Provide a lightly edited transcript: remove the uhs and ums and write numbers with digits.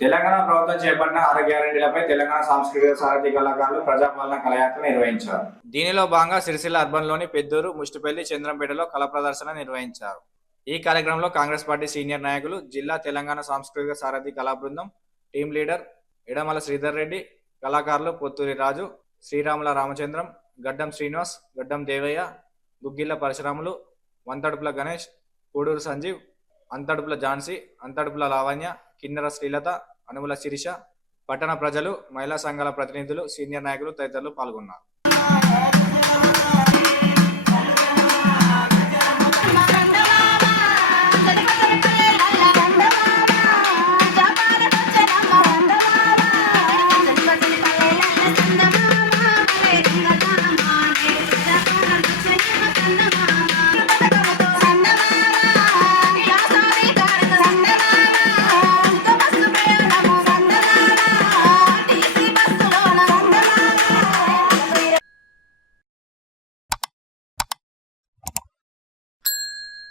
తెలంగాణ ప్రభుత్వం చేపట్టిన 6 గ్యారెంటీలపై తెలంగాణ సాంస్కృతిక సారథి కళాకారులు ప్రజాపాలన కళాయాత్ర నిర్వహించారు. దీనిలో భాగంగా సిరిసిల్ల అర్బన్లోని పెద్దూరు, ముష్టిపల్లి, చంద్రంపేటలో కళ ప్రదర్శన నిర్వహించారు. ఈ కార్యక్రమంలో కాంగ్రెస్ పార్టీ సీనియర్ నాయకులు, జిల్లా తెలంగాణ సాంస్కృతిక సారథి కళా బృందం టీం లీడర్ ఎడమల శ్రీధర్ రెడ్డి, కళాకారులు పొత్తూరి రాజు, శ్రీరాముల రామచంద్రం, గడ్డం శ్రీనివాస్, గడ్డం దేవయ్య, గుగ్గిళ్ల పరశురాములు, వంతడుపుల గణేష్, కోడూరు సంజీవ్, అంతడుపుల ఝాన్సీ, అంతడుపుల లావణ్య, కిన్నెర శ్రీలత, అనుముల శిరీష, పట్టణ ప్రజలు, మహిళా సంఘాల ప్రతినిధులు, సీనియర్ నాయకులు తదితరులు పాల్గొన్నారు.